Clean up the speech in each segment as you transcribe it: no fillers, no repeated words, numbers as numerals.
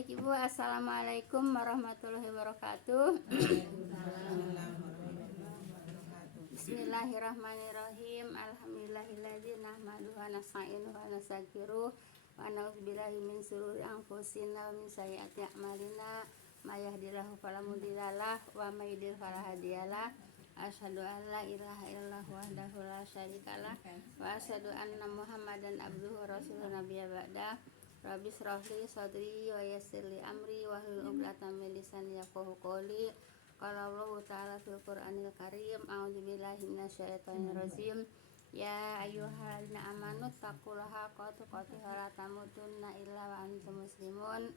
Baik Ibu, Assalamualaikum warahmatullahi wabarakatuh. Bismillahirrahmanirrahim. Alhamdulillahilladzi nahmaduhu wa nasta'inuhu wa nastaghfiruh wa na'udzubillahi min shururi anfusina wa min sayyiati a'malina. May yahdihillahu fala mudhillalah wa may yudhlil fala hadiyalah. Asyhadu an la ilaha illallah wahdahu la syarikalah wa asyhadu anna Muhammadan abduhu wa rasuluhu nabiyya ba'da. Rabbi shrah li sadri wa yassir li amri wahlul 'uqdatam min lisani yafqahu qawli. Qala Allahu ta'ala fil Qur'anil Karim, a'udzubillahi minasyaitonir rajim. Ya ayyuhalladzina amanu taqullaha haqqa tuqatih wa la tamutunna illa wa antum muslimun.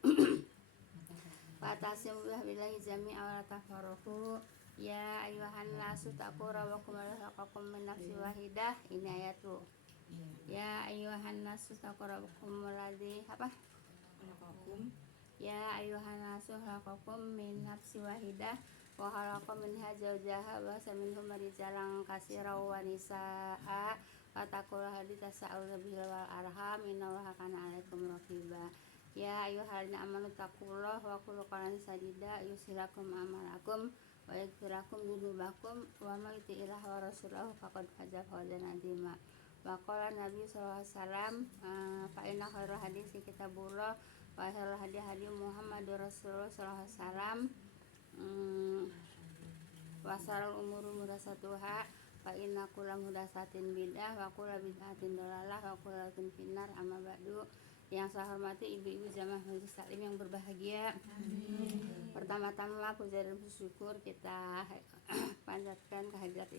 Wa tasimu billahi jami'a wa la tafarraqu. Ya ayyuhan nasu taqu rabbakum alladzi khalaqakum min nafsin wahidah. Ini ayat tuh. Ya ayyuhan nasu taqu rabbakum alladzi Ya ayyuhan nasu khalaqakum min nafsin wahidah wa khalaqa minha zawjaha wa basa minhum rijalan katsiran wa nisaa wattaqullaha alladzi tasaaluna bihi wal arham innallaha kana 'alaikum raqiba. Ya ayyuhalladzina amanu taqullaha wa qulu qawlan sadida yuslih lakum a'malakum wa yaghfir lakum dzunubakum wa may yuti'illaha wa rasulahu faqad faza fawzan 'azima. Wa qala Nabi sallallahu alaihi wasallam, fa inna khairal haditsi kitabullah wa khairal hadi Muhammadur Rasulullah sallallahu alaihi wasallam. Wa syarrul umuri muhdatsatuha fa inna kulla muhdatsatin bid'ah wa kulla bid'atin dhalalah wa kulla dhalatin finnar. Amma ba'du. Yang saya hormati ibu-ibu jamaah majelis taklim yang berbahagia. Pertama-tama puja dan syukur kita panjatkan kehadirat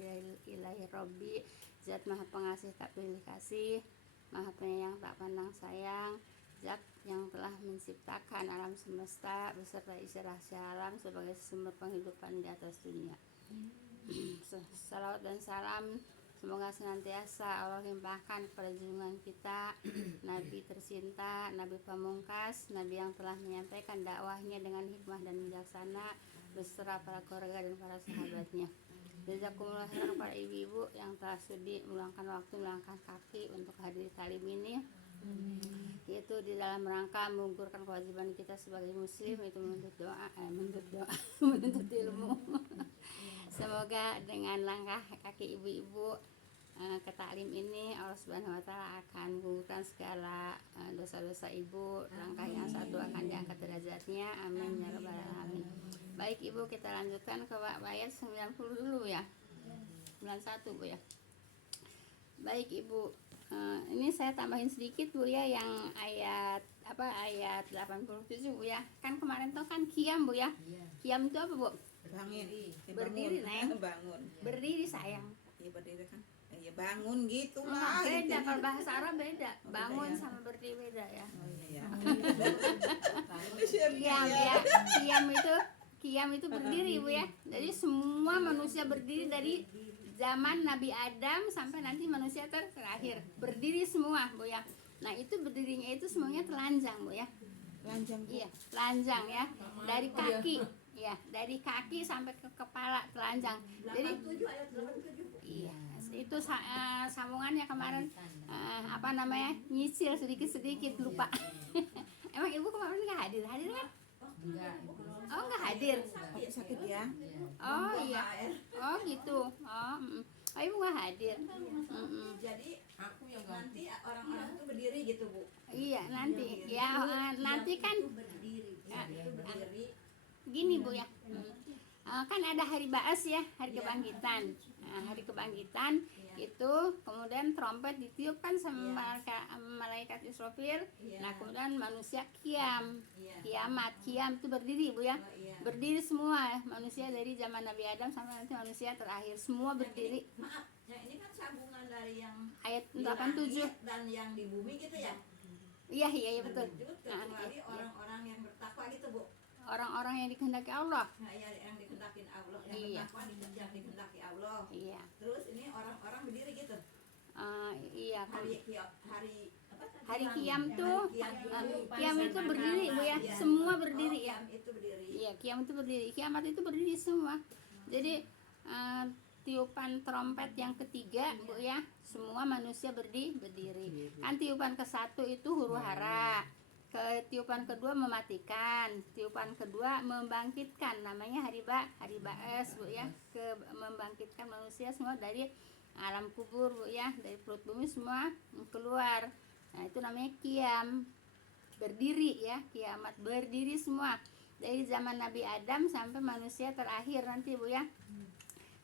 ilahi Rabbi, Zat Maha Pengasih tak pilih kasih, Maha Penyayang tak pandang sayang, Zat yang telah menciptakan alam semesta beserta isi rahasia alam sebagai sumber penghidupan di atas dunia. Salawat dan salam semoga senantiasa Allah limpahkan kepada junjungan kita, Nabi tercinta, Nabi pamungkas, Nabi yang telah menyampaikan dakwahnya dengan hikmah dan bijaksana beserta para keluarga dan para sahabatnya. Jazakumullah khairan para ibu-ibu yang telah sudi meluangkan waktu, meluangkan kaki untuk hadir talim ini. Itu di dalam rangka menggugurkan kewajiban kita sebagai muslim, itu menuntut doa, menuntut ilmu. Semoga dengan langkah kaki ibu-ibu ke taklim ini Allah Subhanahu wa taala akan menggugurkan segala dosa-dosa ibu. Langkah yang satu akan diangkat derajatnya. Amin ya rabbal alamin. Baik ibu, kita lanjutkan ke ayat 90 dulu ya. 91 Bu ya. Baik ibu, ini saya tambahin sedikit Bu ya, yang ayat ayat 87 Bu ya. Kan kemarin tuh kan qiyam Bu ya. Qiyam itu apa Bu? Berdiri Neng. Bangun. Berdiri sayang. Iya berdiri kan. Ya bangun gitu lah. Beda, kalau bahasa Arab beda. Bangun beda ya? sama berdiri beda ya. Oh iya. Qiyam itu berdiri Bu ya. Jadi semua manusia berdiri dari zaman Nabi Adam sampai nanti manusia terakhir. Berdiri semua Bu ya. Nah, itu berdirinya itu semuanya telanjang Bu ya. Telanjang Bu. Iya, telanjang ya. Dari kaki. Ya, dari kaki sampai ke kepala telanjang. Jadi 87 ayat 87. iya, itu sambungannya kemarin nyicil sedikit-sedikit lupa. Emang ibu kemarin nggak hadir kan? Oh, nggak hadir. Aku sakit ya. Oh iya. Oh gitu. Oh ibu nggak hadir. Jadi nanti orang-orang itu berdiri gitu Bu. Iya nanti. Ya nanti kan Berdiri. Itu berdiri. gini Bu ya. Kan ada hari Ba'as ya, hari kebangkitan. Hari kebangkitan itu kemudian trompet ditiupkan sama malaikat Israfil. Nah, kemudian manusia kiamat. Qiyam itu berdiri Bu ya. Berdiri semua manusia dari zaman Nabi Adam sampai nanti manusia terakhir, semua berdiri. Maaf, ya ini kan sambungan dari yang Ayat di 87. langit dan yang di bumi gitu ya. Iya betul. Lanjut kecuali orang-orang yang bertakwa gitu Bu. Orang-orang yang dikehendaki Allah. Nah, ya yang dikehendaki Allah, yang Iya. bertakwa yang dikehendaki Allah. Iya. Terus ini orang-orang berdiri gitu. Iya. Hari Qiyam tuh Qiyam itu berdiri Bu ya. Iya. Semua berdiri ya. Qiyam itu berdiri. Iya, Qiyam itu berdiri. Kiamat itu berdiri semua. Jadi tiupan trompet yang ketiga Bu ya, semua manusia berdiri. Kan tiupan ke-1 itu huru hara. tiupan kedua mematikan, tiupan kedua membangkitkan, namanya hari ba'as Bu ya, membangkitkan manusia semua dari alam kubur Bu ya, dari perut bumi semua keluar. Nah itu namanya qiyam, berdiri ya, kiamat berdiri semua dari zaman Nabi Adam sampai manusia terakhir nanti Bu ya.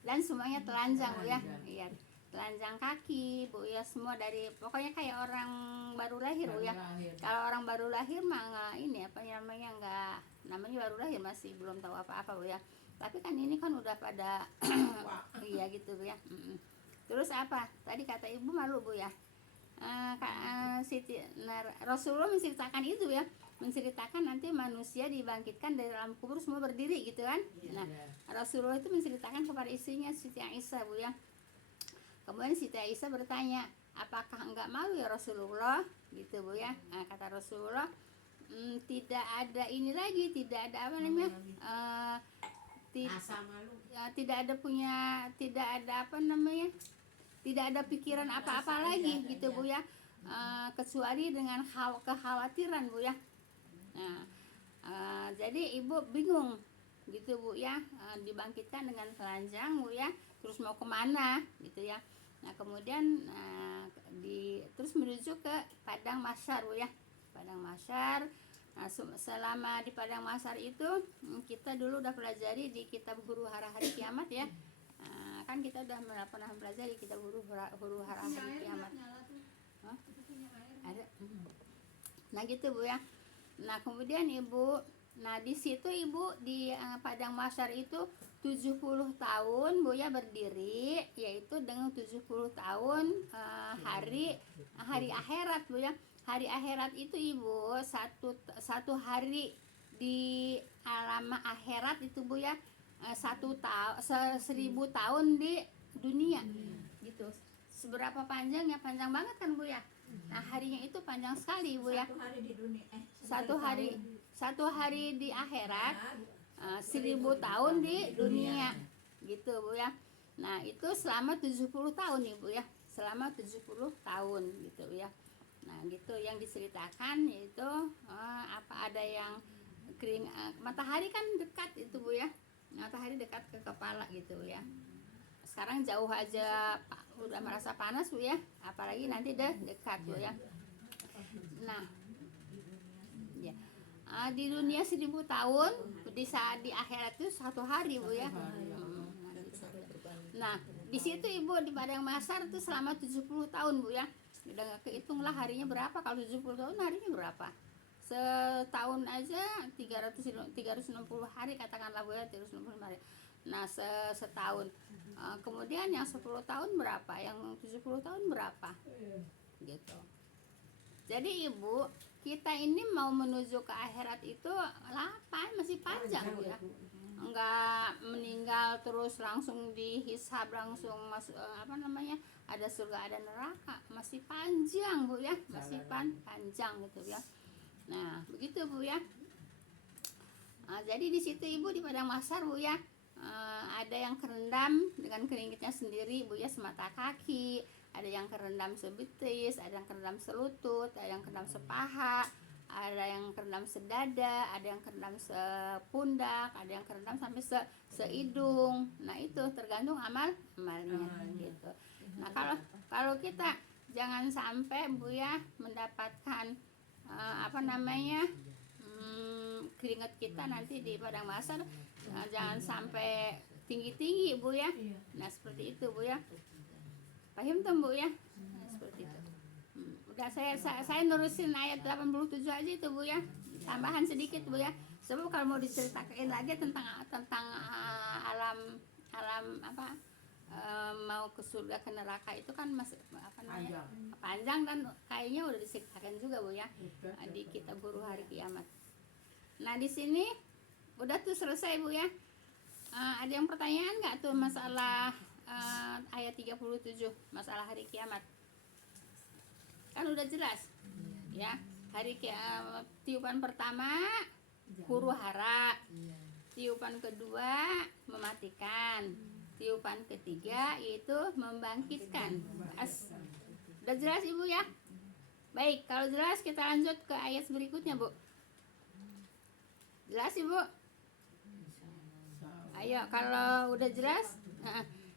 Dan semuanya telanjang Bu ya, iya, telanjang kaki Bu ya, semua dari pokoknya kayak orang baru lahir Bu ya. Kalau orang baru lahir mah nggak ini apa namanya, nggak, namanya baru lahir masih belum tahu apa-apa Bu ya. Tapi kan ini kan udah pada iya gitu Bu ya. Terus apa tadi kata ibu malu Bu ya, Rasulullah menceritakan itu ya, menceritakan nanti manusia dibangkitkan dari dalam kubur semua berdiri gitu kan. Nah Rasulullah itu menceritakan kepada istrinya Siti Aisyah Bu ya. Kemudian Siti Aisyah bertanya, apakah enggak malu ya Rasulullah gitu Bu ya. Nah, kata Rasulullah, tidak ada ini lagi, tidak ada apa namanya, tidak ada punya, tidak ada apa namanya, tidak ada pikiran apa-apa lagi gitu Bu ya, kecuali dengan kekhawatiran Bu ya. Nah jadi ibu bingung gitu Bu ya, dibangkitkan dengan telanjang Bu ya, terus mau kemana gitu ya. Nah kemudian terus menuju ke padang mahsyar Bu ya, padang mahsyar. Nah selama di padang mahsyar itu kita dulu udah pelajari di kitab Huru Hara Hari Kiamat ya. Kan kita udah pernah pelajari kitab Huru Hara Hari Kiamat. Ada. Nah gitu Bu ya. Nah kemudian ibu, nah di situ ibu di padang mahsyar itu 70 tahun Bu ya berdiri, yaitu dengan 70 tahun hari akhirat Bu ya. Hari akhirat itu ibu satu hari di alam akhirat itu Bu ya, 1000 tahun di dunia gitu. Seberapa panjangnya? Panjang banget kan Bu ya. Nah harinya itu panjang sekali Bu ya. Satu hari di dunia, satu hari di akhirat, 1000 tahun di dunia gitu Bu ya. Nah itu selama 70 tahun nih Bu ya, selama 70 tahun gitu ya. Nah gitu yang diceritakan yaitu apa ada yang kering, matahari kan dekat itu Bu ya, matahari dekat ke kepala gitu ya. Sekarang jauh aja udah merasa panas Bu ya, apalagi nanti udah dekat Bu ya. Nah ya, di dunia 1000 tahun, di saat di akhirat itu satu hari Bu ya. Nah di situ ibu di padang mahsyar itu selama 70 tahun Bu ya. Udah gak kehitung lah harinya berapa, kalau 70 tahun harinya berapa, setahun aja 360 hari katakanlah Bu ya, 360 hari. Nah setahun, kemudian yang 10 tahun berapa, yang 70 tahun berapa gitu. Jadi ibu, kita ini mau menuju ke akhirat itu masih panjang Bu ya. Enggak meninggal terus langsung dihisab, langsung masuk apa namanya, ada surga ada neraka, masih panjang Bu ya, masih panjang gitu ya. Nah begitu Bu ya. Jadi di situ ibu di padang mahsyar Bu ya, ada yang kerendam dengan keringetnya sendiri Bu ya, semata kaki, ada yang kerendam sebetis, ada yang kerendam selutut, ada yang kerendam sepaha, ada yang kerendam sedada, ada yang kerendam sepundak, ada yang kerendam sampai seidung. Nah itu tergantung amalnya gitu. Nah kalau kita jangan sampai Bu ya mendapatkan apa namanya, keringat kita nanti di padang mahsyar, jangan sampai tinggi-tinggi Bu ya. Nah seperti itu Bu ya, paham tuh Bu ya. Nah, seperti itu. Udah saya nurusin ayat 87 aja itu Bu ya, tambahan sedikit Bu ya. Sebab kalau mau diceritakan lagi tentang alam apa, mau ke surga ke neraka itu kan masih apa namanya, panjang dan kayaknya udah diceritakan juga Bu ya di kitab Huru Hari Kiamat. Nah di sini udah tuh selesai Bu ya. Ada yang pertanyaan nggak tuh masalah ayat 37, masalah hari kiamat? Kan udah jelas ya. Hari kiamat, tiupan pertama huru hara, tiupan kedua mematikan, tiupan ketiga yaitu membangkitkan. Udah jelas Ibu ya? Baik, kalau jelas kita lanjut ke ayat berikutnya, Bu. Jelas, Ibu? Ayo, kalau udah jelas,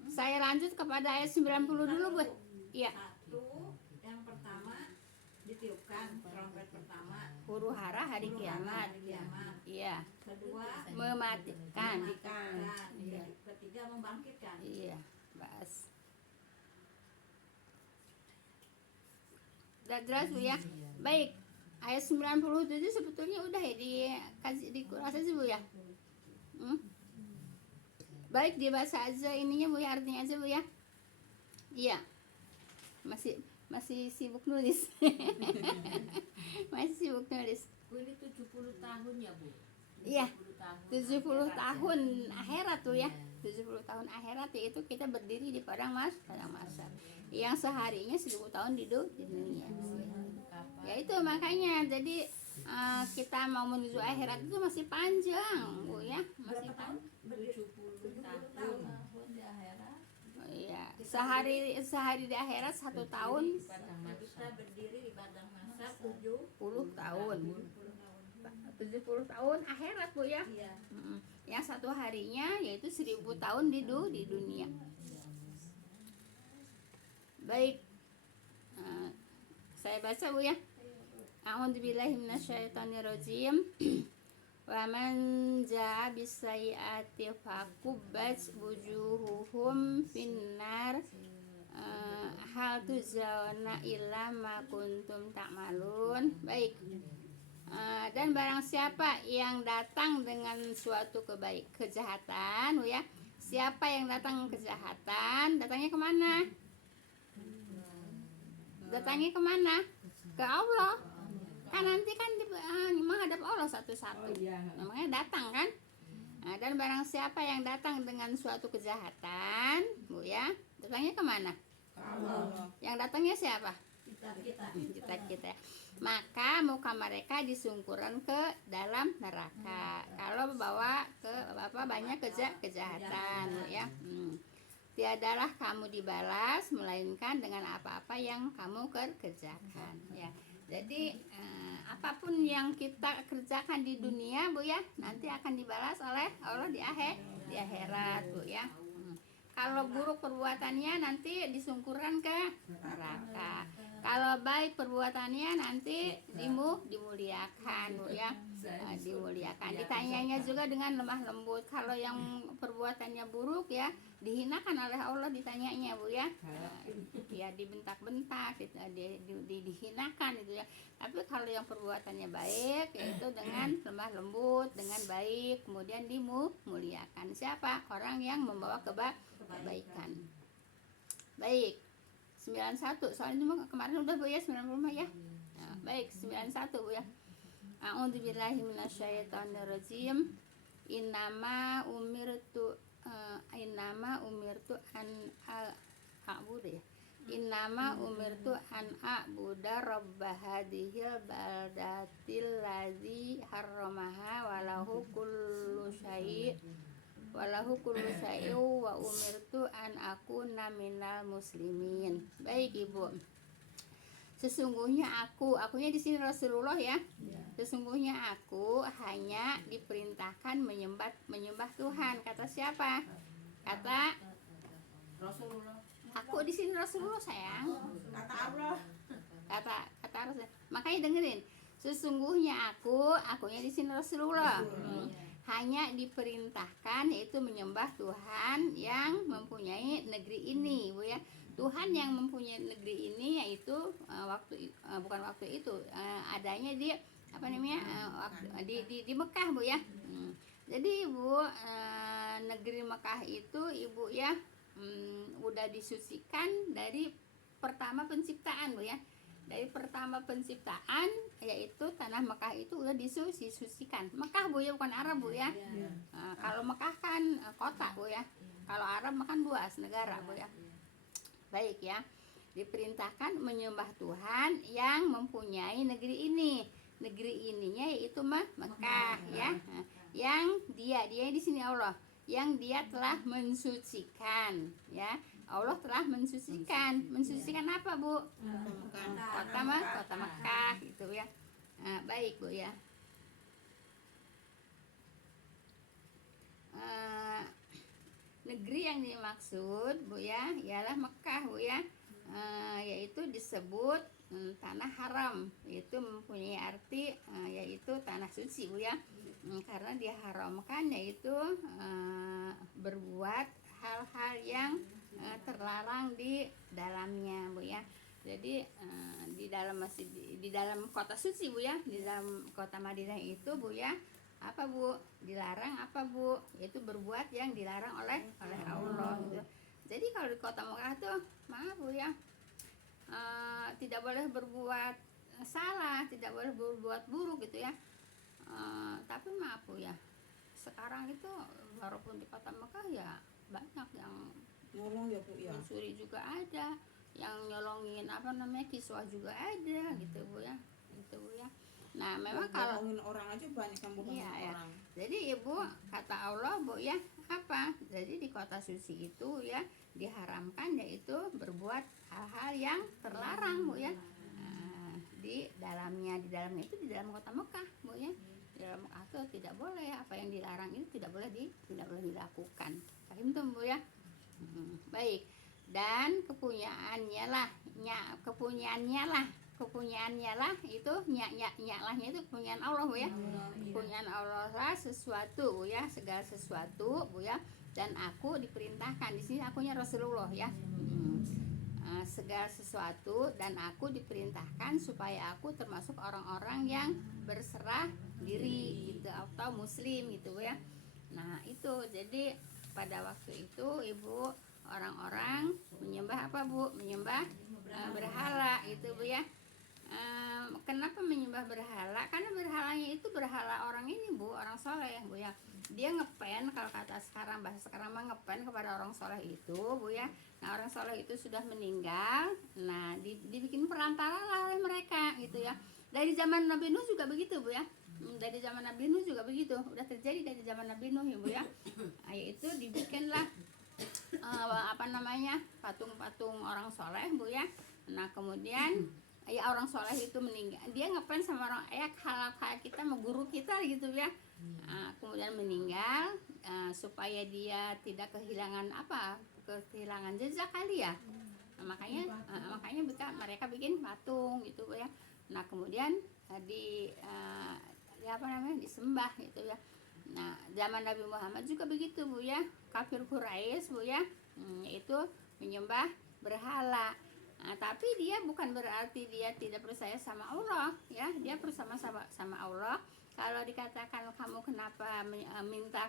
saya lanjut kepada ayat 90 dulu, Bu. Iya. Satu, yang pertama ditiupkan trompet pertama, Huru hara hari kiamat. hari kiamat. Iya. Kedua, Mematikan. mematikan. Iya. Ketiga, membangkitkan. Iya, bahas. Udah jelas, Bu ya? Baik. Ayat 97 sebetulnya udah ya dikuras aja, Bu ya. Baik, dibaca aja ininya, Bu ya, artinya aja, Bu ya. Iya. Masih sibuk nulis. Masih sibuk nulis. Ini 70 tahun ya, Bu? Iya. 70 akhirat tahun akhirat tuh ya. 70 tahun akhirat yaitu kita berdiri di padang mahsyar. Yang seharinya 1000 tahun di dunia. Ya itu makanya jadi kita mau menuju akhirat itu masih panjang, Bu ya. Masih Berapa tahun? panjang. 70 tahun. di akhirat. Oh, iya. Sehari di akhirat 1 tahun Di padang mahsyar. Kita berdiri di padang mahsyar 70 10 tahun. tahun. 70 tahun akhirat, Bu ya. Iya. Yang satu harinya yaitu 1000 tahun di dunia. Baik. Saya baca, Bu ya. A'udzubillahi minasyaitonirrajim. Wa man jaa bis-sayyi'ati fakubbat wujuhuhum finnar hal tujzauna illa ma kuntum ta'malun. Baik. Dan barang siapa yang datang dengan suatu kejahatan, Bu ya. Siapa yang datang kejahatan, datangnya kemana? Datangnya kemana? Ke Allah. Kan nanti kan menghadap Allah satu-satu. Namanya datang kan? Dan barang siapa yang datang dengan suatu kejahatan, Bu ya, datangnya kemana? Allah. Yang datangnya siapa? Kita. Maka muka mereka disungkurkan ke dalam neraka. Kalau bawa ke banyak kejahatan, Bu ya. Tiadalah kamu dibalas melainkan dengan apa-apa yang kamu kerjakan, ya. Jadi apapun yang kita kerjakan di dunia, Bu ya, nanti akan dibalas oleh Allah di akhirat, Bu ya. Kalau buruk perbuatannya nanti disungkurkan ke neraka. Kalau baik perbuatannya nanti dimuliakan, Bu ya. Dimuliakan. Ditanyanya juga dengan lemah lembut. Kalau yang perbuatannya buruk ya dihinakan oleh Allah, ditanyanya, Bu ya. Ya dibentak-bentak, dihinakan itu ya. Tapi kalau yang perbuatannya baik yaitu dengan lemah lembut, dengan baik, kemudian dimuliakan. Siapa? Orang yang membawa kebaikan. Baik. 91. Soalnya kemarin udah, Bu ya, 90 ya. Nah, baik, 91, Bu ya. A'udzubillahi minasyaitonirrajim. Innama umirtu an a'budu ya. Innama umirtu an a'buda rabb hadhil baldatil ladzi harramaha walahu kullu syai' wa umirtu an akuna minal muslimin. Baik, Ibu. Sesungguhnya akunya di sini Rasulullah ya. Sesungguhnya aku hanya diperintahkan menyembah Tuhan. Kata siapa? Kata Rasulullah. aku di sini Rasulullah, sayang. Kata Allah. Kata Rasul. Makanya dengerin. Sesungguhnya akunya di sini Rasulullah. Hanya diperintahkan yaitu menyembah Tuhan yang mempunyai negeri ini, Bu ya. Tuhan yang mempunyai negeri ini yaitu bukan waktu itu adanya di di Mekah, Bu ya. Jadi Ibu, negeri Mekah itu Ibu ya udah disucikan dari pertama penciptaan, Bu ya. Dari pertama penciptaan yaitu tanah Mekah itu udah disucikan. Mekah, Bu ya, bukan Arab, Bu ya. Kalau Mekah kan kota, Bu ya. Kalau Arab makan luas negara, Bu ya. Baik ya. Diperintahkan menyembah Tuhan yang mempunyai negeri ini. Negeri ininya yaitu Mekah ya. Yang dia di sini Allah, yang dia telah mensucikan ya, Allah telah mensucikan. Mensucikan apa, Bu? Kota Mekah gitu ya. Nah, baik, Bu ya. Negeri yang dimaksud, Bu ya, ialah Mekah, Bu ya. Yaitu disebut tanah haram, yaitu mempunyai arti yaitu tanah suci, Bu ya. Karena diharamkan yaitu berbuat hal-hal yang terlarang di dalamnya, Bu ya. Jadi di dalam masjid, di dalam kota suci, Bu ya, di dalam kota Madinah itu, Bu ya, apa, Bu? Dilarang apa, Bu? Yaitu berbuat yang dilarang oleh Allah gitu. Jadi kalau di kota Mekah tuh, maaf, Bu ya, tidak boleh berbuat salah, tidak boleh berbuat buruk gitu ya. Tapi maaf, Bu ya, sekarang itu walaupun di kota Mekah ya banyak yang Nolong ya Bu ya. mencuri juga ada, yang nyolongin kiswah juga ada gitu, Bu ya, gitu, Bu ya. Nah memang kalau bohongin orang aja banyak yang bohongin Iya, ya. orang. Jadi Ibu, kata Allah, Bu ya, apa? Jadi di kota suci itu ya diharamkan yaitu berbuat hal-hal yang terlarang, Bu ya. Di dalamnya itu di dalam kota Mekah, Bu ya. Di dalam Mekah itu tidak boleh, apa yang dilarang itu tidak boleh dilakukan. Paham tuh, Bu ya? Baik. Dan kepunyaannya lah itu lahnya itu kepunyaan Allah, Bu ya. Kepunyaan Allah lah sesuatu, Bu ya, segala sesuatu, Bu ya. Dan aku diperintahkan, di sini akunya Rasulullah ya. Segala sesuatu, dan aku diperintahkan supaya aku termasuk orang-orang yang berserah diri gitu, atau muslim gitu, Bu ya. Nah itu jadi pada waktu itu Ibu, orang-orang menyembah apa, Bu? Menyembah berhala itu, Bu ya. Kenapa menyembah berhala? Karena berhalanya itu berhala orang ini, Bu, orang soleh, Bu ya. Dia ngepen, kalau kata sekarang, bahasa sekarang mah ngepen kepada orang soleh itu, Bu ya. Nah orang soleh itu sudah meninggal, nah dibikin perantara lah oleh mereka gitu ya. Dari zaman Nabi Nuh juga begitu, Bu ya. Dari zaman Nabi Nuh juga begitu, udah terjadi dari zaman Nabi Nuh ya, Bu ya. Yaitu dibikinlah patung-patung orang soleh, Bu ya. Nah kemudian ya orang soleh itu meninggal, dia ngefans sama orang kayak kita sama guru kita gitu ya. Kemudian meninggal supaya dia tidak kehilangan jejak kali ya. Makanya mereka bikin patung gitu ya. Nah kemudian disembah gitu ya. Nah zaman Nabi Muhammad juga begitu, Bu ya. Kafir Quraisy, Bu ya, yaitu menyembah berhala. Tapi dia bukan berarti dia tidak percaya sama Allah ya, dia bersama sama Allah. Kalau dikatakan kamu kenapa minta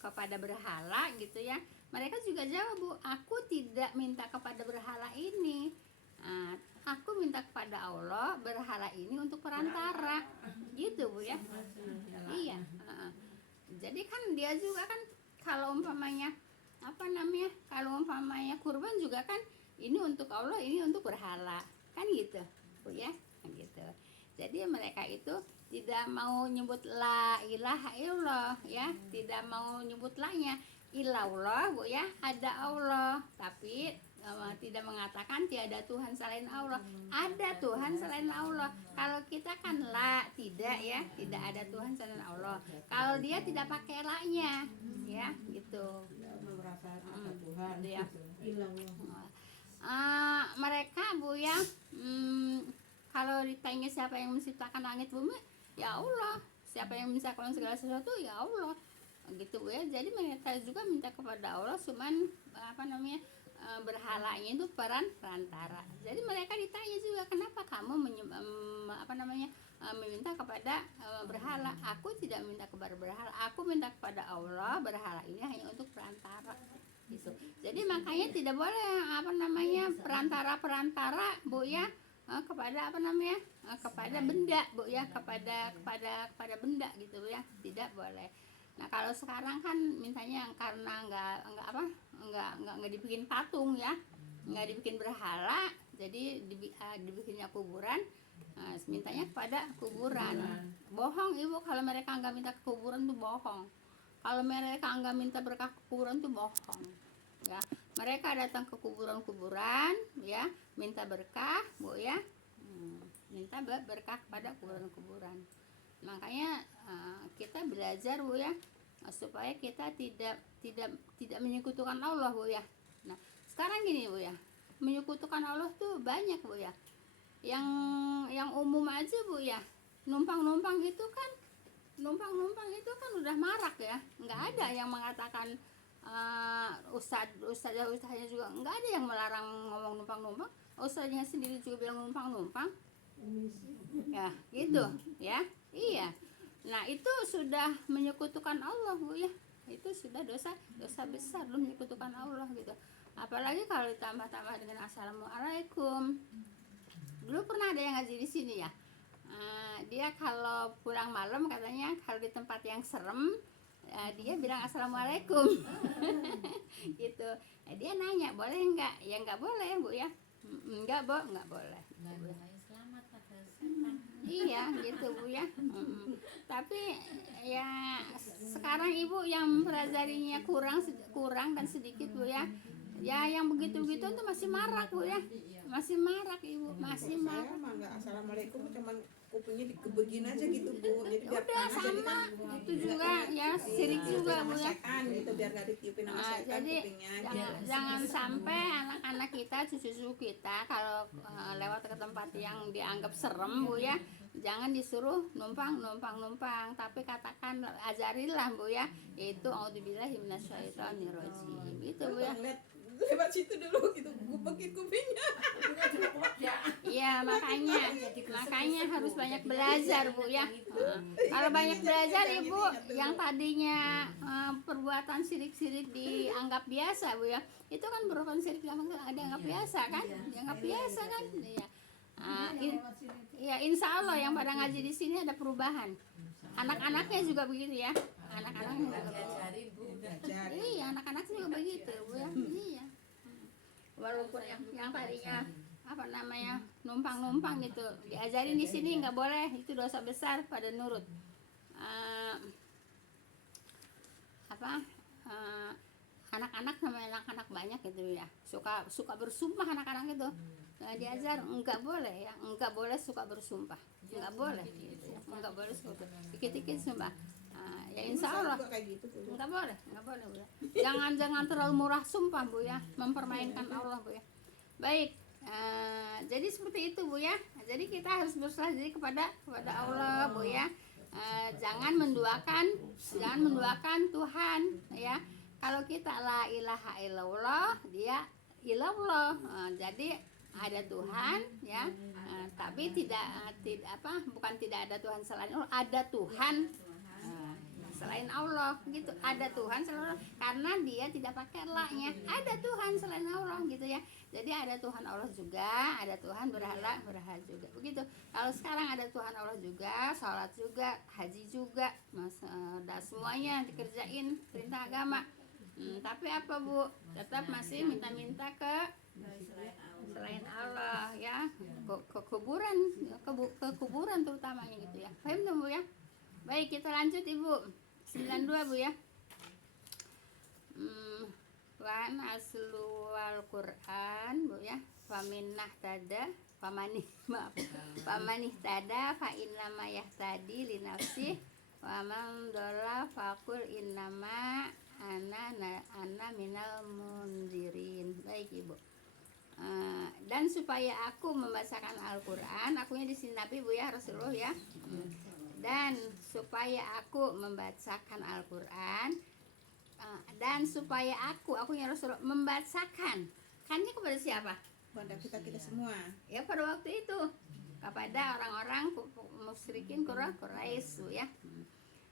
kepada berhala gitu ya, mereka juga jawab, Bu, aku tidak minta kepada berhala ini, aku minta kepada Allah, berhala ini untuk perantara gitu, Bu ya. Iya. Jadi kan dia juga kan kalau umpamanya kurban juga kan ini untuk Allah, ini untuk berhala, kan gitu, Bu ya, kan gitu. Jadi mereka itu tidak mau nyebut la ilaha illallah ya, tidak mau nyebut la-nya illallah, Bu ya, ada Allah, tapi tidak mengatakan tiada Tuhan selain Allah. Ada Tuhan selain Allah. Kalau kita kan la, tidak ya, tidak ada Tuhan selain Allah. Kalau dia tidak pakai la-nya ya, gitu. Merasa ada Tuhan Ya. illallah. Mereka, Bu ya, kalau ditanya siapa yang menciptakan langit bumi, ya Allah. Siapa yang menciptakan segala sesuatu, ya Allah, gitu, Bu ya. Jadi mereka juga minta kepada Allah, cuman berhalanya itu perantara. Jadi mereka ditanya juga, kenapa kamu meminta kepada berhala? Aku tidak minta kepada berhala, aku minta kepada Allah. Berhala ini hanya untuk perantara gitu. Jadi makanya tidak boleh perantara, Bu ya, kepada kepada benda, Bu ya, kepada benda gitu, Bu ya, tidak boleh. Nah kalau sekarang kan mintanya karena nggak dibikin patung ya, nggak dibikin berhala, jadi dibikinnya kuburan. Mintanya kepada kuburan. Bohong, Ibu, kalau mereka nggak minta ke kuburan tuh bohong. Kalau mereka nggak minta berkah ke kuburan tuh bohong. ya. Mereka datang ke kuburan-kuburan ya, minta berkah, Bu ya. Minta berkah kepada kuburan-kuburan. Makanya kita belajar, Bu ya, supaya kita tidak menyekutukan Allah, Bu ya. Nah, sekarang gini, Bu ya. Menyekutukan Allah tuh banyak, Bu ya. Yang umum aja, Bu ya. Numpang-numpang itu kan udah marak ya. Nggak ada yang mengatakan ustaznya juga nggak ada yang melarang ngomong numpang-numpang. Ustaznya sendiri juga bilang numpang-numpang. Ya, gitu ya. Iya. Nah, itu sudah menyekutukan Allah, Bu ya. Itu sudah dosa besar, lu menyekutukan Allah gitu. Apalagi kalau ditambah-tambah dengan assalamualaikum. Dulu pernah ada yang ngaji di sini ya. Dia kalau pulang malam katanya kalau di tempat yang serem dia bilang assalamualaikum gitu. Dia nanya boleh nggak? Ya nggak boleh, Bu ya. Nggak boleh. Selamat kata setan. Iya gitu, Bu ya. Tapi ya sekarang Ibu yang mempelajarinya kurang dan sedikit, Bu ya. Ya yang begitu-begitu itu masih marak, Bu ya. Masih marak, Ibu, masih marak. Saya mah nggak assalamualaikum, cuman kupingnya dikebekin aja gitu, Bu. Jadi biar Udah panas, jadi sama, kan itu juga ya sirik juga, Bu ya. setan gitu, biar nggak ditiupin sama setan Jadi kupingnya. jangan sampai anak-anak kita, cucu-cucu kita kalau lewat ke tempat yang dianggap serem, Bu ya, jangan disuruh numpang, tapi katakan ajarilah, Bu ya, yaitu auzubillahi minasyaitonirrajim. Gitu, Bu ya. Lihat lewat situ dulu gitu, kupekin kupingnya. Iya, makanya harus banyak belajar, Bu ya. Kalau banyak belajar, Ibu, yang tadinya perbuatan sirik-sirik dianggap biasa, Bu ya, itu kan merupakan sirik yang dianggap biasa kan? Dianggap biasa kan? Iya. Ya insya Allah yang pada ngaji di sini ada perubahan. Anak-anaknya juga begitu ya. Anak-anaknya juga Diajarin, Bu. iya, anak-anak juga begitu, Bu ya. Iya. Walaupun yang tadinya apa namanya numpang gitu, diajarin di sini nggak boleh, itu dosa besar pada nurut. Anak-anak sama anak-anak banyak gitu ya, suka bersumpah anak-anak itu. Diajar nggak boleh ya, nggak boleh suka bersumpah, nggak boleh gitu ya. Nggak boleh suka dikit-dikit sumpah. Ya insya Allah nggak boleh, Bu ya. Jangan terlalu murah sumpah, Bu ya, mempermainkan Allah, Bu ya. Baik, jadi seperti itu, Bu ya. Jadi kita harus berserah diri kepada Allah, Bu ya. Jangan menduakan Tuhan ya. Kalau kita la ilaha illallah, dia ilallah. Jadi ada Tuhan ya, tapi bukan tidak ada Tuhan selain Allah, ada Tuhan selain Allah gitu. Ada Tuhan selain Allah karena dia tidak pakai la-nya. Ada Tuhan selain Allah gitu ya. Jadi ada Tuhan Allah juga, ada Tuhan berhala juga. Begitu. Kalau sekarang ada Tuhan Allah juga, sholat juga, haji juga, dan semuanya dikerjain perintah agama. Tapi apa, Bu? Tetap masih minta-minta ke selain Allah ya, ke kuburan terutamanya gitu ya. Paham dong, Bu ya? Baik, kita lanjut, Ibu. 92, Bu ya. Wan aslual Quran, Bu ya. Pamanih tada fa innama yahtadi li nafsi wa man dhalla faqul innama ana minal munzirin. Baik, Ibu. Dan supaya aku membacakan Al-Quran, akunya di sini Nabi, Bu ya, Rasulullah ya. Dan supaya aku membacakan Al-Quran, dan supaya akunya Rasulullah membacakan, kannya kepada siapa? Kepada kita semua. Ya pada waktu itu kepada orang-orang musyrikin Quraisy, Bu ya.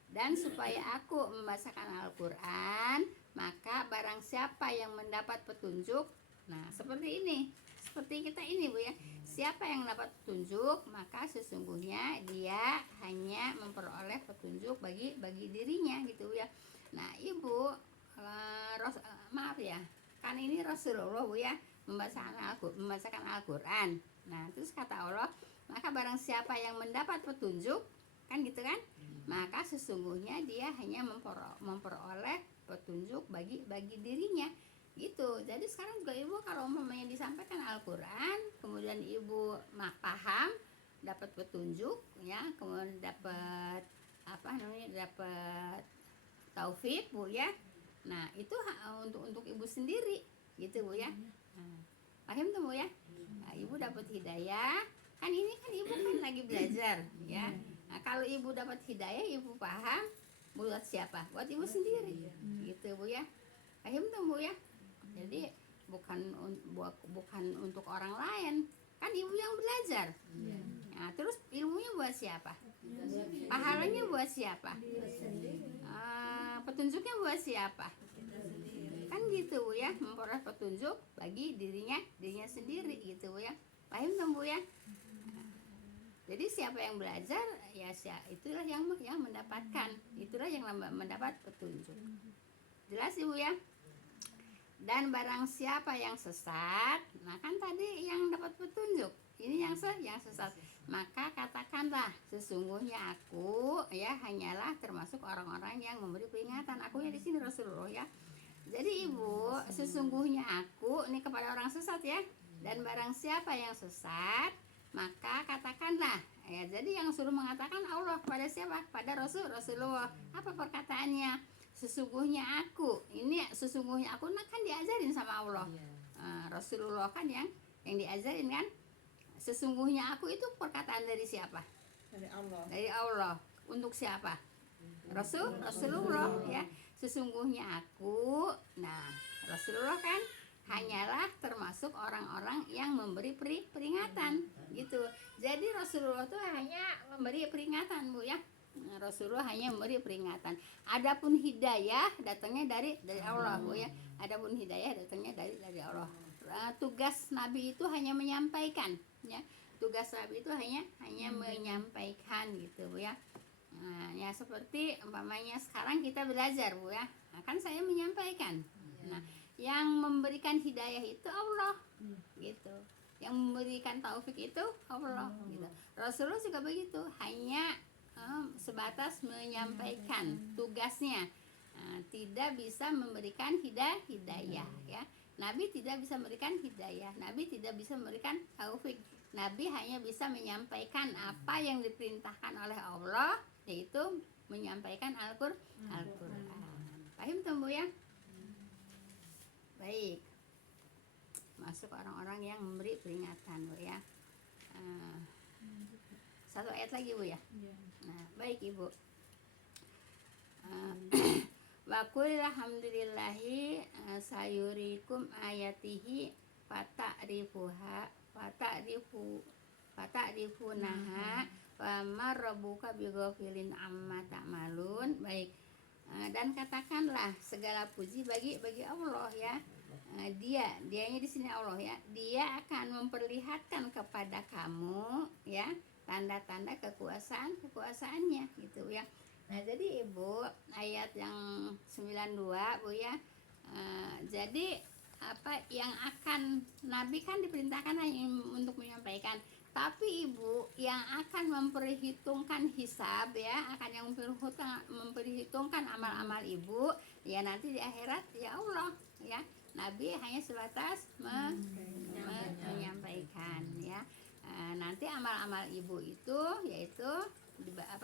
Dan supaya aku membacakan Al-Quran, maka barang siapa yang mendapat petunjuk, nah seperti ini, seperti kita ini, Bu ya. Siapa yang dapat petunjuk, maka sesungguhnya dia hanya memperoleh petunjuk bagi dirinya gitu ya. Nah, Ibu, maaf ya, kan ini Rasulullah, Bu ya, membacakan Al-Quran. Nah, terus kata Allah, maka barang siapa yang mendapat petunjuk, kan gitu kan, maka sesungguhnya dia hanya memperoleh petunjuk bagi dirinya. gitu. Jadi sekarang juga ibu kalau umpamanya disampaikan Al-Quran, kemudian ibu paham, dapat petunjuk, ya, kemudian dapat dapat taufik bu ya. Nah itu untuk ibu sendiri gitu bu ya. Nah, paham tuh bu ya. Nah, ibu dapat hidayah, kan ini kan ibu kan lagi belajar ya. Nah kalau ibu dapat hidayah, ibu paham, buat siapa? Buat ibu sendiri gitu bu ya. Paham tuh bu ya. Jadi bukan untuk orang lain, kan ibu yang belajar. Nah, terus ilmunya buat siapa? Pahalanya buat siapa? Petunjuknya buat siapa? Kan gitu bu ya, memperoleh petunjuk bagi dirinya sendiri gitu bu ya. Paham tuh bu ya. Jadi siapa yang belajar ya itulah yang mendapatkan, itulah yang mendapat petunjuk. Jelas ibu ya. Dan barang siapa yang sesat, nah kan tadi yang dapat petunjuk, ini yang sesat, maka katakanlah sesungguhnya aku ya hanyalah termasuk orang-orang yang memberi peringatan. Akunya di sini Rasulullah ya. Jadi ibu, sesungguhnya aku ini kepada orang sesat ya. Dan barang siapa yang sesat, maka katakanlah ya. Jadi yang suruh mengatakan Allah kepada siapa? Pada Rasulullah. Apa perkataannya? Sesungguhnya aku, ini sesungguhnya aku kan diajarin sama Allah. Rasulullah kan yang diajarin kan. Sesungguhnya aku itu perkataan dari siapa? Dari Allah. Dari Allah. Untuk siapa? Rasulullah ya. Sesungguhnya aku, nah Rasulullah kan hanyalah termasuk orang-orang yang memberi peringatan gitu. Jadi Rasulullah itu hanya memberi peringatan bu ya. Rasulullah hanya memberi peringatan. Adapun hidayah datangnya dari Allah bu ya. Adapun hidayah datangnya dari Allah. Tugas Nabi itu hanya menyampaikan ya. Tugas Nabi itu hanya menyampaikan gitu bu ya. Nah, ya seperti umpamanya sekarang kita belajar bu ya. Nah, kan saya menyampaikan. Nah, yang memberikan hidayah itu Allah gitu. Yang memberikan taufik itu Allah gitu. Rasulullah juga begitu, hanya sebatas menyampaikan tugasnya, tidak bisa memberikan hidayah ya. Nabi tidak bisa memberikan hidayah, Nabi tidak bisa memberikan taufik. Nabi hanya bisa menyampaikan apa yang diperintahkan oleh Allah, yaitu menyampaikan Al-Quran. Paham tuh bu ya? Baik, masuk orang-orang yang memberi peringatan bu ya. Satu ayat lagi bu ya. Nah baik ibu. Wa qul alhamdulillahi sayurikum ayatihi fata'rifunaha wa marabbuka bighafilin amma ta'malun. Baik. Dan katakanlah segala puji bagi Allah ya. Dianya di sini Allah ya. Dia akan memperlihatkan kepada kamu ya tanda-tanda kekuasaannya gitu ya. Nah jadi ibu ayat yang 92 bu ya. Jadi apa yang akan Nabi kan diperintahkan hanya untuk menyampaikan, tapi ibu yang akan memperhitungkan hisab ya, akan yang memperhitungkan amal-amal ibu ya nanti di akhirat ya Allah ya. Nabi hanya sebatas menyampaikan ya. Nanti amal-amal ibu itu yaitu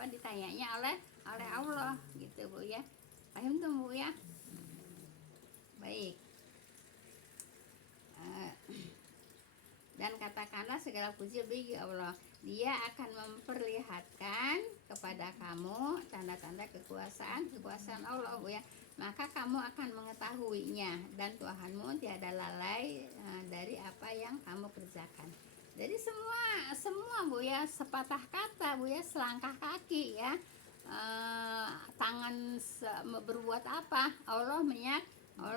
ditanyanya oleh Allah gitu bu ya. Paham tuh bu ya. Baik. Dan katakanlah segala puji bagi Allah, Dia akan memperlihatkan kepada kamu tanda-tanda kekuasaan Allah bu ya. Maka kamu akan mengetahuinya, dan Tuhanmu tiada lalai dari apa yang kamu kerjakan. Jadi semua bu ya, sepatah kata bu ya, selangkah kaki ya, tangan berbuat apa, Allah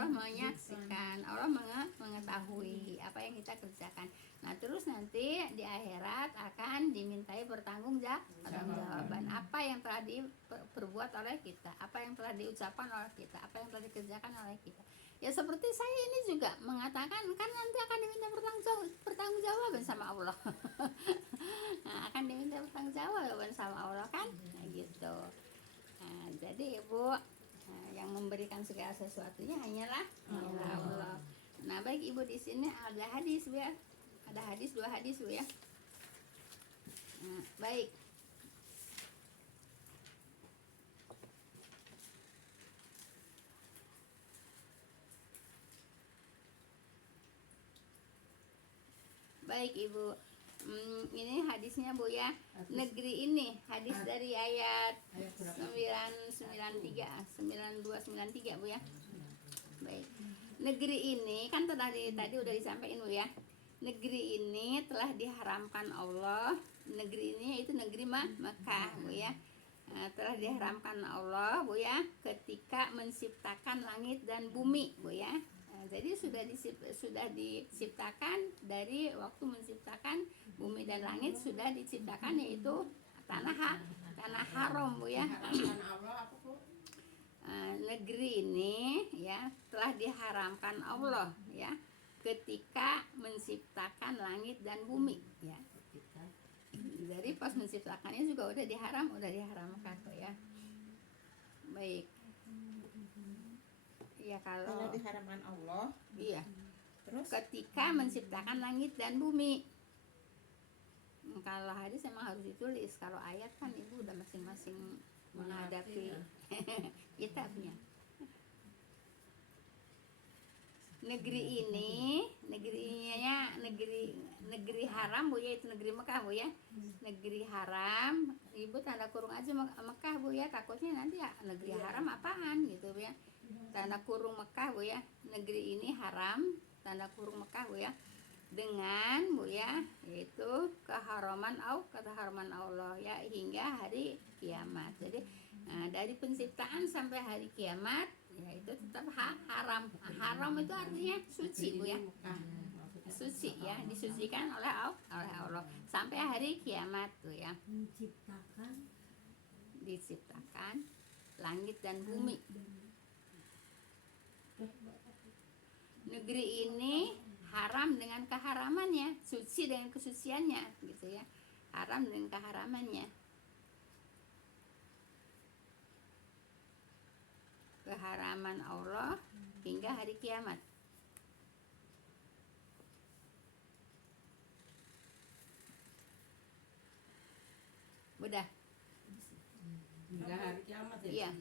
menyaksikan, Allah mengetahui apa yang kita kerjakan. Nah terus nanti di akhirat akan dimintai pertanggungjawaban apa yang telah diperbuat oleh kita, apa yang telah diucapkan oleh kita, apa yang telah dikerjakan oleh kita. Ya seperti saya ini juga mengatakan kan nanti akan diminta pertanggungjawaban sama Allah. Nah, akan diminta pertanggungjawaban sama Allah kan, nah, gitu. Nah, jadi ibu yang memberikan segala sesuatunya hanyalah Allah. Nah, baik Ibu, di sini ada hadis Bu ya. Ada hadis, 2 hadis Bu ya. Nah, baik. Baik Ibu. Ini hadisnya Bu ya. Negeri ini hadis dari ayat 9293 Bu ya. Baik. Negeri ini kan tadi udah disampaikan Bu ya. Negeri ini telah diharamkan Allah. Negeri ini yaitu negeri Mekah Bu ya. Telah diharamkan Allah Bu ya ketika menciptakan langit dan bumi Bu ya. Jadi sudah diciptakan dari waktu menciptakan bumi dan langit, sudah diciptakan yaitu tanah haram Bu ya. Negeri ini ya telah diharamkan Allah ya ketika menciptakan langit dan bumi ya. Jadi pas menciptakannya juga udah diharamkan tuh ya. Baik. Ya kalau diharamkan Allah. Iya. Terus Ketika menciptakan langit dan bumi. Kalau hadis emang harus ditulis. Kalau ayat kan Ibu udah masing-masing menghadapi kitabnya. Negeri ini, negeri haram Bu ya, itu negeri Mekah Bu ya. Negeri haram, Ibu tanda kurung aja Mekah Bu ya, takutnya nanti ya negeri haram apaan gitu Bu ya. Tanda kurung Mekah Bu ya. Negeri ini haram, tanda kurung Mekah Bu ya. Dengan Bu ya, yaitu keharaman Allah ya hingga hari kiamat. Jadi dari penciptaan sampai hari kiamat ya itu tetap haram. Haram itu artinya suci Bu ya. Suci ya, disucikan oleh Allah sampai hari kiamat tuh ya. Diciptakan langit dan bumi. Negeri ini haram dengan keharamannya, suci dengan kesuciannya gitu ya. Haram dengan keharamannya. Keharaman Allah hingga hari kiamat. Udah. Hingga hari kiamat ya. Iya.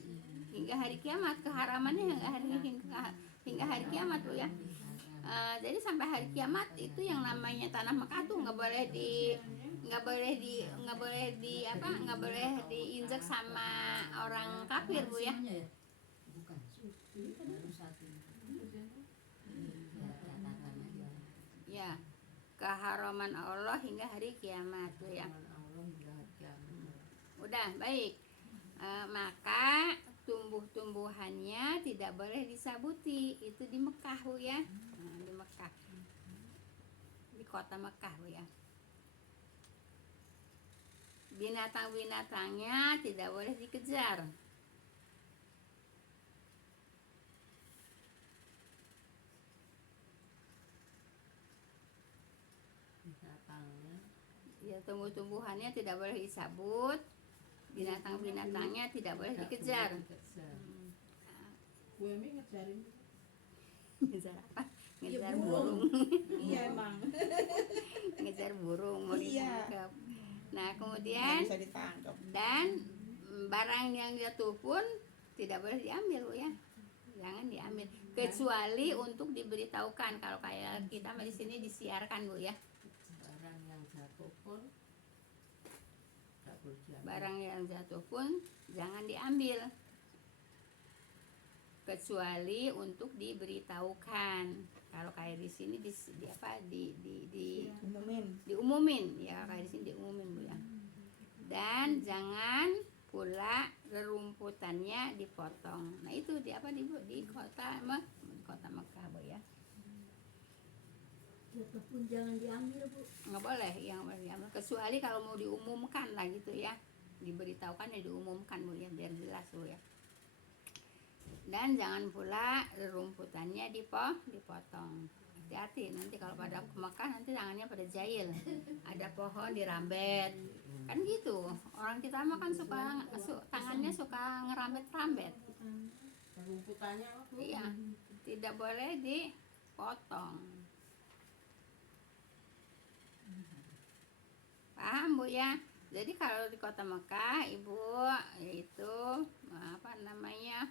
Hingga hari kiamat, keharamannya hingga hari kiamat Bu ya. Jadi sampai hari kiamat itu yang namanya tanah Mekah tuh nggak boleh diinjak sama orang kafir Bu ya. Ya, keharaman Allah hingga hari kiamat Bu ya. Udah baik. Maka tumbuh-tumbuhannya tidak boleh disabuti, itu di Mekah Bu ya. Di Mekah, di kota Mekah Bu ya. Binatang-binatangnya tidak boleh dikejar. Ya, tumbuh-tumbuhannya tidak boleh disabut. Binatang-binatangnya tidak boleh dikejar. gue ngejarin Ngejar apa? Ngejar burung. Iya emang. Ngejar burung mau Iya. ditangkap. Nah kemudian Bisa ditangkap. dan barang yang jatuh pun tidak boleh diambil Bu ya. Jangan diambil kecuali untuk diberitahukan. Kalau kayak kita di sini disiarkan Bu ya. Barang yang jatuh pun jangan diambil kecuali untuk diberitahukan. Kalau kayak di sini diumumin ya, kayak di sini diumumin Bu ya. Dan jangan pula rerumputannya dipotong. Nah itu di kota Mekah Bu ya. Pun jangan diambil Bu. Nggak boleh yang diambil kecuali kalau mau diumumkan lah gitu ya, diberitahukan ya, diumumkan Bu ya, biar jelas Bu ya. Dan jangan pula rumputannya dipotong. Hati-hati nanti kalau pada ke Mekah nanti tangannya pada jahil, ada pohon dirambet kan gitu. Orang kita mah kan tangannya suka ngerambet-rambet. Rumputannya Iya, tidak boleh dipotong. dipotong. Paham Bu ya? Jadi kalau di kota Mekah Ibu, yaitu apa namanya,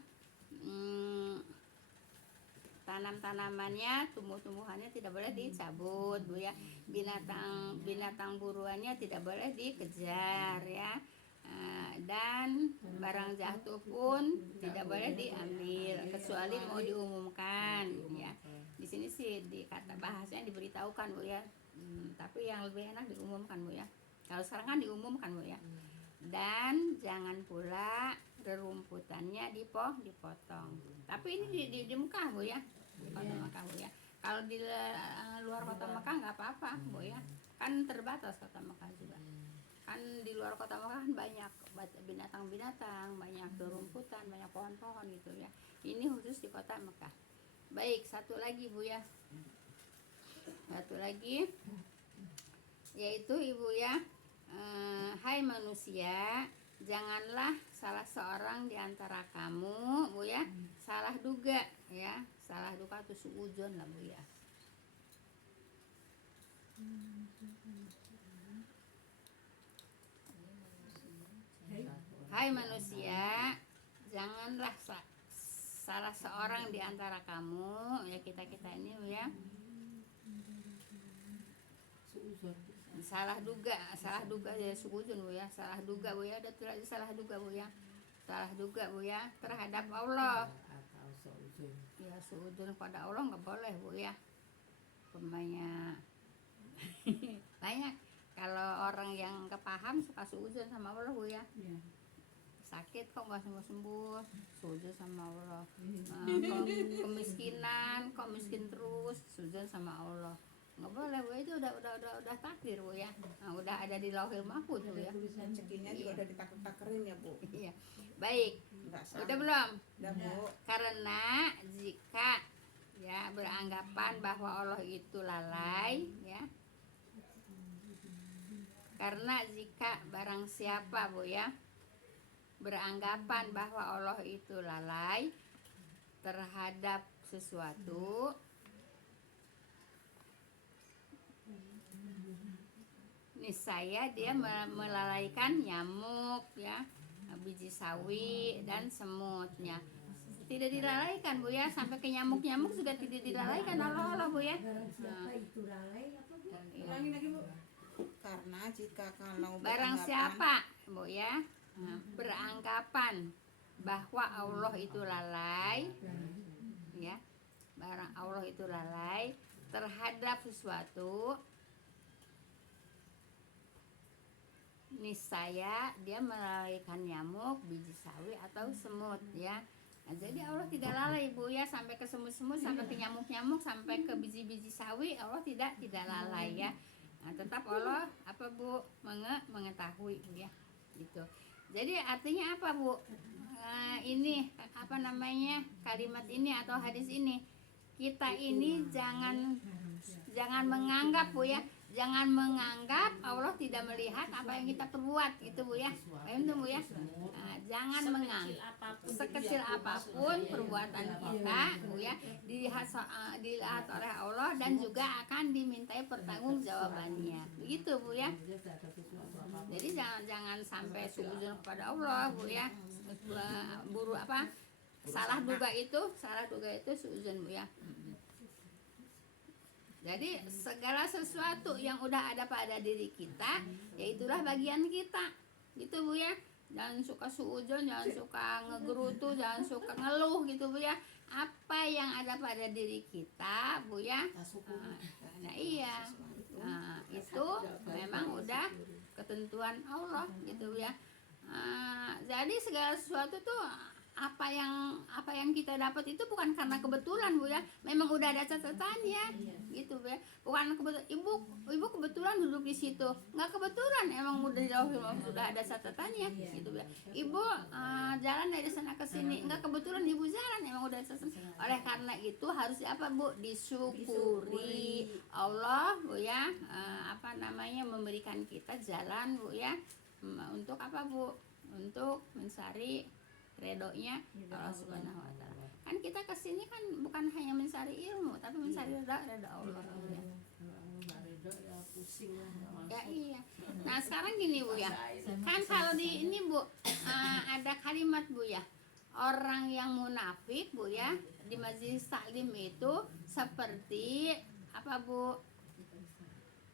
tanam-tanamannya, tumbuh-tumbuhannya tidak boleh dicabut Bu ya. Binatang buruannya tidak boleh dikejar ya. Dan barang jatuh pun tidak boleh diambil kecuali mau diumumkan ya. Di sini sih di kata bahasanya diberitahukan Bu ya. Tapi yang lebih enak diumumkan Bu ya. Kalau sekarang kan diumumkan Bu ya. Dan jangan pula rerumputannya dipotong. Tapi ini di Mekah Bu ya. Di kota Mekah Bu ya. Kalau di luar kota Mekah nggak apa-apa Bu ya. Kan terbatas kota Mekah juga. Kan di luar kota Mekah kan banyak binatang-binatang, banyak rerumputan, banyak pohon-pohon gitu ya. Ini khusus di kota Mekah. Baik, satu lagi Bu ya. Satu lagi yaitu Ibu ya, hai manusia, janganlah salah seorang di antara kamu Bu ya salah duga ya. Salah duga atau suudzon lah Bu ya. Hai manusia, janganlah salah seorang di antara kamu ya, kita ini ya, salah duga ya, suudzon Bu ya, salah duga Bu ya, ada lagi salah duga Bu ya, salah duga Bu ya terhadap Allah ya. Suudzon pada Allah nggak boleh Bu ya. Banyak kalau orang yang kepaham suka suudzon sama Allah Bu ya. Sakit kok nggak sembuh, suudzon sama Allah. Kok kemiskinan, kok miskin terus, suudzon sama Allah. Nggak boleh Bu, itu udah takdir Bu ya. Nah, udah ada di Lauhil Mahfuz Bu ya. Rezekinya juga udah ditakdir-takdirin ya Bu. Iya. Baik. Nggak salah. Udah belum? Udah Bu. Karena jika ya beranggapan bahwa Allah itu lalai ya. Karena jika barang siapa Bu ya beranggapan bahwa Allah itu lalai terhadap sesuatu, niscaya dia melalaikan nyamuk ya, biji sawi dan semutnya. Tidak dilalaikan Bu ya, sampai ke nyamuk-nyamuk juga tidak dilalaikan Allah Bu ya. Siapa itu lalai apa Bu? Ulangi lagi Bu. Karena jika kalau Barang siapa Bu ya beranggapan bahwa Allah itu lalai ya, barang Allah itu lalai terhadap sesuatu, niscaya dia melalaikan nyamuk, biji sawi atau semut ya. Nah, jadi Allah tidak lalai Bu ya, sampai ke semut-semut, sampai ke nyamuk-nyamuk, sampai ke biji-biji sawi Allah tidak lalai ya. Nah, tetap Allah apa Bu mengetahui Bu ya gitu. Jadi artinya apa Bu? Ini apa namanya, kalimat ini atau hadis ini, kita ini jangan menganggap Bu ya, jangan menganggap Allah tidak melihat apa yang kita perbuat gitu Bu ya. Paham tuh Bu ya? Nah, jangan menganggap sekecil apapun perbuatan kita Bu ya dilihat oleh Allah dan juga akan dimintai pertanggungjawabannya. Begitu Bu ya. Jadi jangan sampai suudzon kepada Allah Bu ya. Salah duga itu suudzon Bu ya. Jadi segala sesuatu yang udah ada pada diri kita, ya itulah bagian kita, gitu Bu ya. Jangan suka suudzon, jangan suka ngegerutu, jangan suka ngeluh gitu Bu ya. Apa yang ada pada diri kita Bu ya. Nah iya, nah, itu memang udah ketentuan Allah gitu Bu ya. Jadi segala sesuatu tuh apa yang kita dapat itu bukan karena kebetulan Bu ya, memang udah ada catatannya gitu Bu ya. Bukan kebetulan ibu kebetulan duduk di situ, nggak kebetulan, emang udah jauh sudah ada catatannya gitu Bu ya. Ibu jalan dari sana ke sini, nggak kebetulan ibu jalan, emang udah ada catatan. Oleh karena itu harus apa Bu, disyukuri Allah Bu ya, apa namanya, memberikan kita jalan Bu ya, untuk apa Bu, untuk mencari redonya Allah Subhanahu wa taala. Kan kita kesini kan bukan hanya mencari ilmu tapi mencari reda Allah ya. Ya iya. Nah sekarang gini Bu ya, kan kalau di ini Bu ada kalimat Bu ya, orang yang munafik Bu ya di majelis taklim itu seperti apa Bu,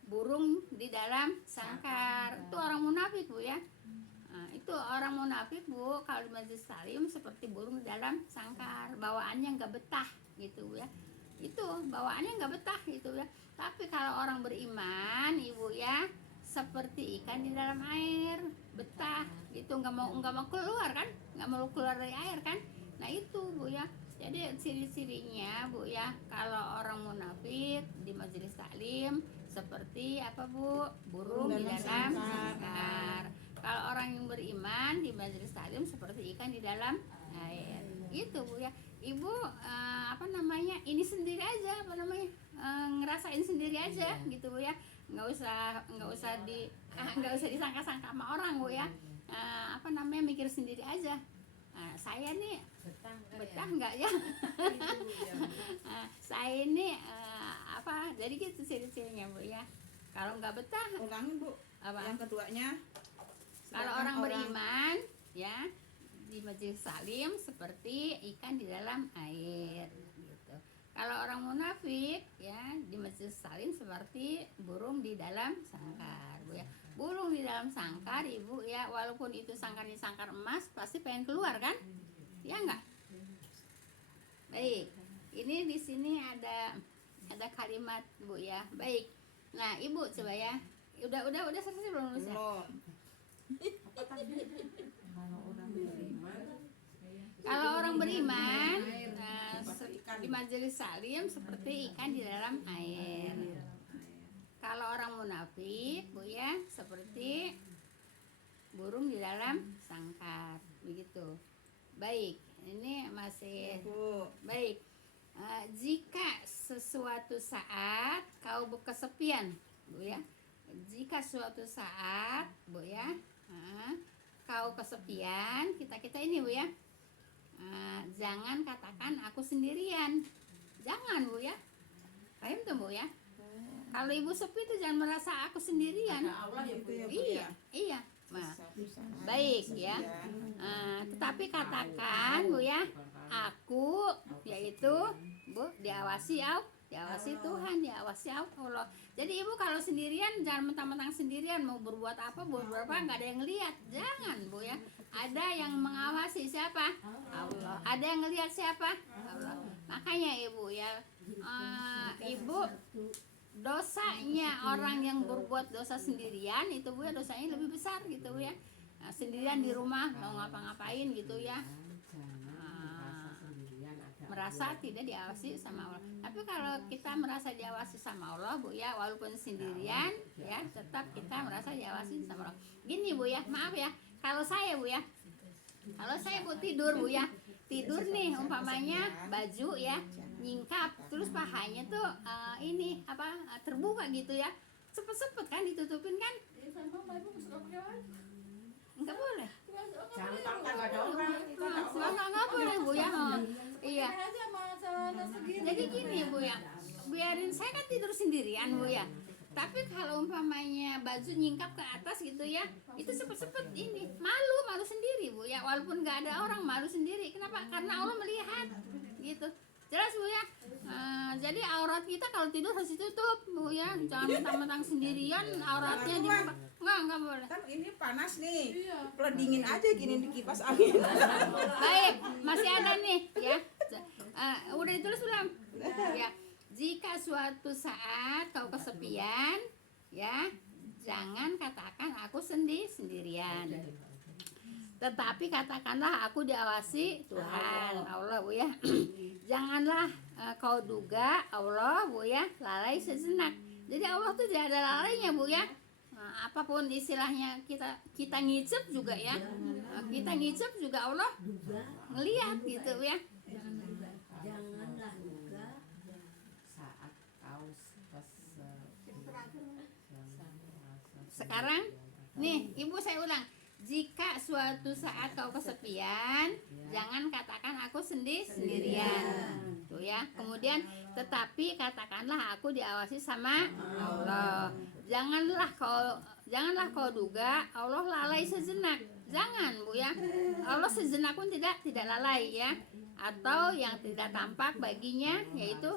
burung di dalam sangkar. Itu orang munafik Bu ya. Nah, itu orang munafik Bu kalau di majelis taklim seperti burung di dalam sangkar, bawaannya nggak betah gitu Bu ya. Itu bawaannya nggak betah gitu ya. Tapi kalau orang beriman Ibu ya seperti ikan di dalam air, betah gitu, nggak mau keluar kan, nggak mau keluar dari air kan. Nah itu Bu ya, jadi ciri-cirinya Bu ya kalau orang munafik di majelis taklim seperti apa Bu, burung di dalam sangkar. Kalau orang yang beriman di majelis taklim seperti ikan di dalam air. Itu Bu ya. Ibu apa namanya, ini sendiri aja apa namanya, ngerasain sendiri aja gitu Bu ya, nggak usah disangka-sangka sama orang Bu ya. Apa namanya, mikir sendiri aja. Saya nih betah nggak ya? Saya ini apa, jadi gitu ciri-cirinya Bu ya. Kalau nggak betah, Ulangin Bu. apa? Yang keduanya. Kalau orang beriman ya di majelis taklim seperti ikan di dalam air gitu. Kalau orang munafik ya di majelis taklim seperti burung di dalam sangkar Bu ya. Burung di dalam sangkar Ibu ya, walaupun itu sangkarnya sangkar emas pasti pengen keluar kan? Ya enggak? Baik. Ini di sini ada kalimat Bu ya. Baik. Nah, Ibu coba ya. Udah selesai belum nulisnya? Belum. Kalau orang beriman di majelis taklim seperti ikan di dalam air. Kalau orang munafik Bu ya seperti burung di dalam sangkar begitu. Baik, ini masih Bu. baik. Jika sesuatu saat kau kesepian Bu ya, jika suatu saat Bu ya kau kesepian, kita ini Bu ya, jangan katakan aku sendirian, jangan Bu ya. Paham tuh Bu ya? Kalau Ibu sepi itu jangan merasa aku sendirian. Allah ya Bu. Itu ya Bu Iya, ya. iya. Nah, Satu-satu. baik ya. Tetapi katakan Bu ya, aku yaitu Bu diawasi Tuhan, diawasi Allah. Jadi Ibu kalau sendirian jangan mentang-mentang sendirian, mau berbuat apa nggak ada yang lihat, jangan Bu ya. Ada yang mengawasi siapa? Allah. Ada yang ngelihat siapa? Allah. Makanya Ibu ya, Ibu dosanya orang yang berbuat dosa sendirian itu Bu ya, dosanya lebih besar gitu Bu ya. Sendirian di rumah mau ngapa-ngapain gitu ya, merasa tidak diawasi sama Allah. Tapi kalau kita merasa diawasi sama Allah Bu ya, walaupun sendirian ya, tetap kita merasa diawasi sama Allah. Gini Bu ya, maaf ya, kalau saya Bu ya, Bu tidur Bu ya, tidur nih umpamanya baju ya nyingkap, terus pahanya tuh ini apa terbuka gitu ya, sepet-sepet kan, ditutupin kan, nggak boleh. Nggak boleh Bu ya. Iya. Jadi gini Bu ya, biarin saya kan tidur sendirian Bu ya. Tapi kalau umpamanya baju nyingkap ke atas gitu ya, itu sepet-sepet ini malu sendiri Bu ya. Walaupun nggak ada orang, malu sendiri. Kenapa? Karena Allah melihat gitu. Jelas Bu ya. Jadi aurat kita kalau tidur harus ditutup Bu ya. Jangan mentang-mentang sendirian auratnya dibuka. Enggak boleh. Kan ini panas nih. Dingin aja gini di kipas angin. Baik, masih ada nih ya. Udah ditulis belum? Ya. Jika suatu saat kau kesepian, ya, jangan katakan aku sendirian. Tetapi katakanlah aku diawasi Tuhan, Allah Bu ya. Janganlah kau duga Allah Bu ya lalai sejenak. Jadi Allah tuh tidak ada lalainya Bu ya. Apapun istilahnya kita ngicep juga ya, kita ngicep juga Allah ngelihat gitu ya. Janganlah duga saat kau Sekarang nih Ibu saya ulang, jika suatu saat kau kesepian, jangan katakan aku sendirian. Tuh ya. Kemudian tetapi katakanlah aku diawasi sama Allah. Janganlah kau duga Allah lalai sejenak. Jangan, Bu ya. Allah sejenak pun tidak lalai ya. Atau yang tidak tampak baginya yaitu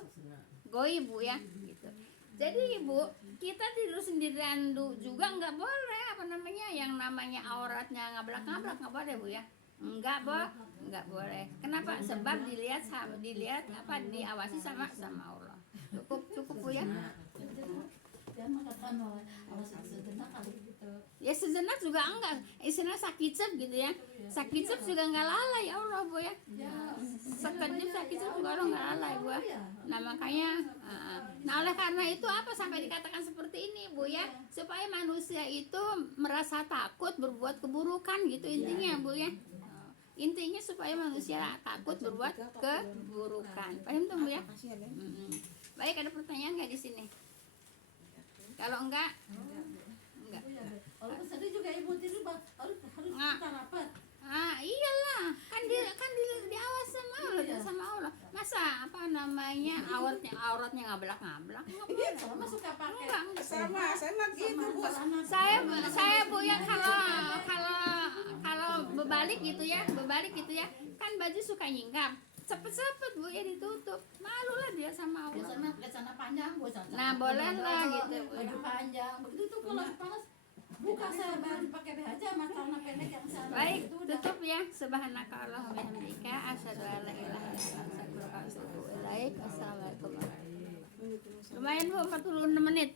goib, Bu ya. Gitu. Jadi Ibu, kita tidur sendirian juga nggak boleh, yang namanya auratnya ngablak-ngablak nggak boleh, Bu ya. Nggak boleh. Kenapa? Sebab dilihat diawasi sama Allah. Cukup Bu ya. Dia mengatakan bahwa Allah sejenak kali gitu. Ya sejenak juga enggak. Istilah sakicep gitu ya. Sakicep juga enggak lalai ya Allah, Bu ya. Sekejap sakicep juga Allah enggak lalai, Bu ya. Nah makanya oleh karena itu apa sampai dikatakan seperti ini, Bu ya, supaya manusia itu merasa takut berbuat keburukan gitu intinya, Bu ya. Intinya supaya manusia takut berbuat keburukan. Paham tuh, Bu ya? Baik, ada pertanyaan nggak di sini? Kalau enggak. Kalau sedih juga ibu tidur harus kita rapat. Iyalah, kan diawas sama Allah. Masa auratnya ngablak-ngablak? Sama suka pakai. Sama, saya mah gitu, Bu. Saya Bu ya kalau berbalik gitu ya, kan baju suka nyingkap. Cepet-cepet Bu ya ditutup. Malulah dia sama Allah. Biasanya panjang, Bu. Nah, bolehlah gitu. Baju panjang. Begitu tuh kalau panas buka saya baru pakai BH aja sama celana pendek yang saya. Baik, tutup ya. Subhanaka Allahumma wa bihamdika asyhadu an la ilaha illa anta astaghfiruka wa atubu ilaik. Assalamualaikum warahmatullahi wabarakatuh. Lumayan Bu, 46 menit.